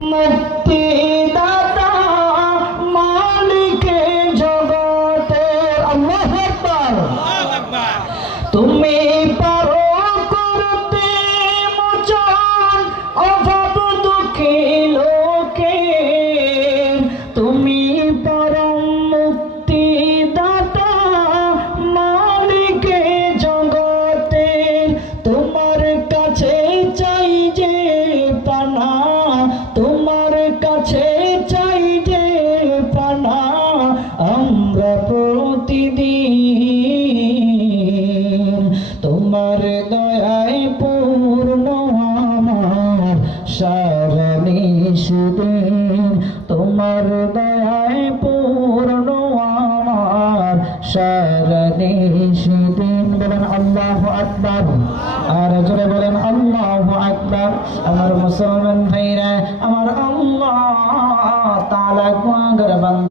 মুক্তিদাতা মালিকে জগতে আল্লাহু আকবার তুমি পারো করতে মোচন অভাব দুঃখী লোকে তুমি পরম মুক্তিদাতা মালিকে জগতে তোমার কাছে চাই যে পানা তোমার কাছে চাই যে পানা আমরা প্রতিদিন তোমার দয়ায় পূর্ণ আমার সারা নিষদিন তোমার দয়ায় পূর্ণ আমার সারা নিষদিন বলেন আল্লাহু আকবার আর জোরে বলেন আল্লাহু আকবার আমার মুসলমান ভাইরা আমার আল্লাহ তাআলা গুনাহগার বান্দা